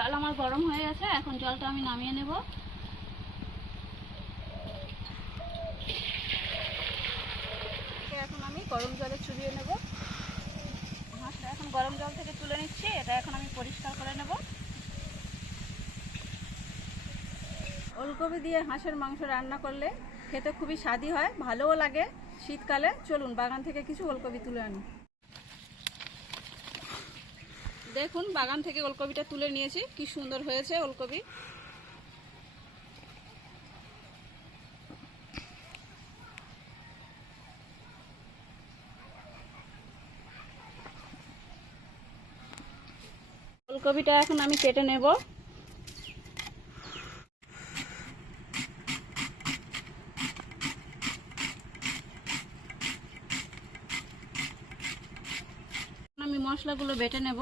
জল আমার গরম হয়ে গেছে, এখন জলটা আমি নামিয়ে নেব। এখন আমি গরম জলে চুবিয়ে নেব। হাঁসটা এখন গরম জল থেকে তুলে নিচ্ছি, এটা এখন আমি পরিষ্কার করে নেব। ওলকপি দিয়ে হাঁসের মাংস রান্না করলে খেতে খুবই স্বাদি হয়, ভালোও লাগে শীতকালে। চলুন বাগান থেকে কিছু ওলকপি তুলে আনি। দেখুন বাগান থেকে ওলকপিটা তুলে নিয়েছি, কি সুন্দর হয়েছে ওলকপি। ওলকপিটা এখন আমি কেটে নেব। আমি মশলাগুলো বেটে নেব।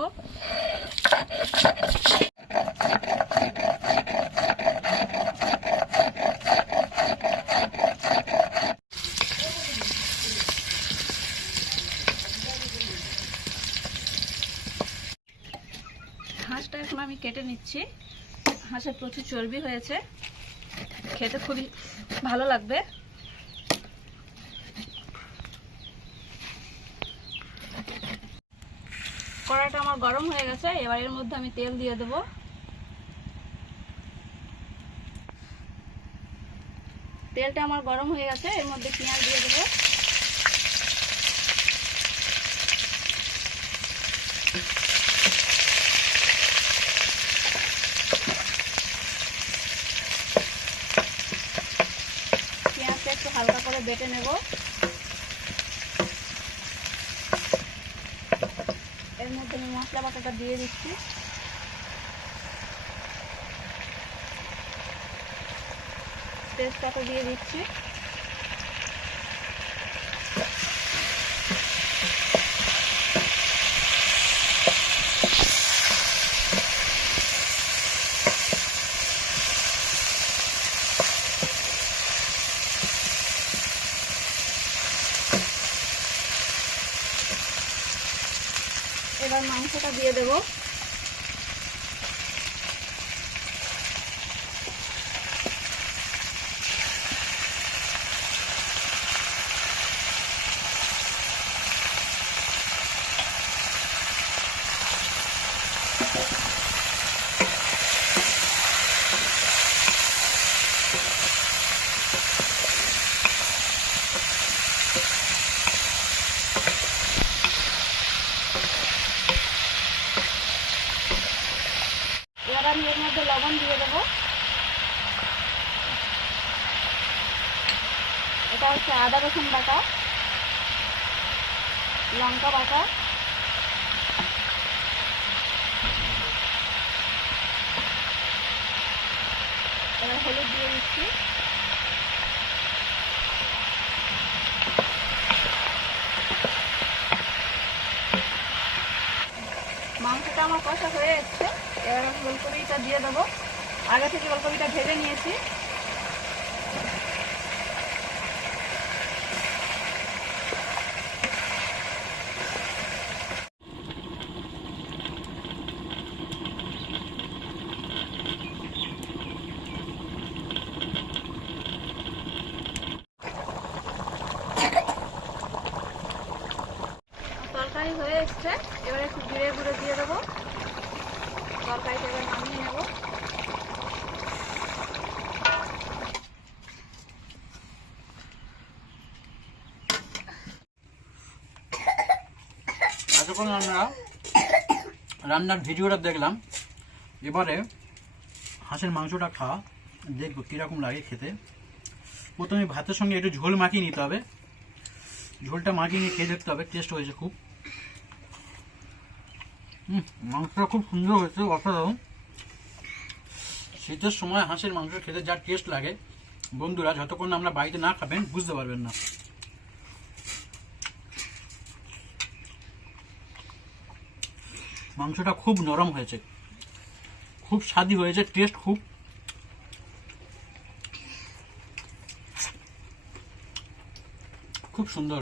হাঁসটা এখন আমি কেটে নিচ্ছি। হাঁসের প্রচুর চর্বি হয়েছে, খেতে খুবই ভালো লাগবে। কড়াইটা আমার গরম হয়ে গেছে, এবার এর মধ্যে আমি তেল দিয়ে দেব। তেলটা আমার গরম হয়ে গেছে, এর মধ্যে পেঁয়াজ দিয়ে দেব। পেঁয়াজটা একটু হালকা করে বেটে নেব। এর মধ্যে আমি মশলা বাটাটা দিয়ে দিচ্ছি। তেজপাতা দিয়ে দিচ্ছি। এবার মাংসটা দিয়ে দেব। এবার আমি এর মধ্যে লবণ দিয়ে দেব। এটা হচ্ছে আদা রসুন বাটা, লঙ্কা বাটা, এবার হলুদ দিয়ে দিচ্ছি। মাংসটা আমার কষা হয়ে যাচ্ছে, এবার আমি ওলকপিটা দিয়ে দেবো। আগে থেকে ওলকপিটা ভেজে নিয়েছি। তরকারি হয়ে এসছে, এবার একটু জিরে গুঁড়ো দিয়ে দেবো। তরকারিটা এবার নামিয়ে নেব। এতক্ষণ আমরা রান্নার ভিডিওটা দেখলাম, এবারে হাঁসের মাংসটা খাওয়া দেখবো কীরকম লাগে খেতে। প্রথমে ভাতের সঙ্গে একটু ঝোল মাখিয়ে নিতে হবে, ঝোলটা মাখিয়ে নিয়ে খেয়ে দেখতে হবে, টেস্ট হয়েছে খুব। মাংসটা খুব সুন্দর হয়েছে, অসাধারণ। শীতের সময় হাঁসের মাংস খেতে যা টেস্ট লাগে বন্ধুরা, যতক্ষণ আমরা বাড়িতে না খাবেন বুঝতে পারবেন না। মাংসটা খুব নরম হয়েছে, খুব স্বাদি হয়েছে, টেস্ট খুব সুন্দর।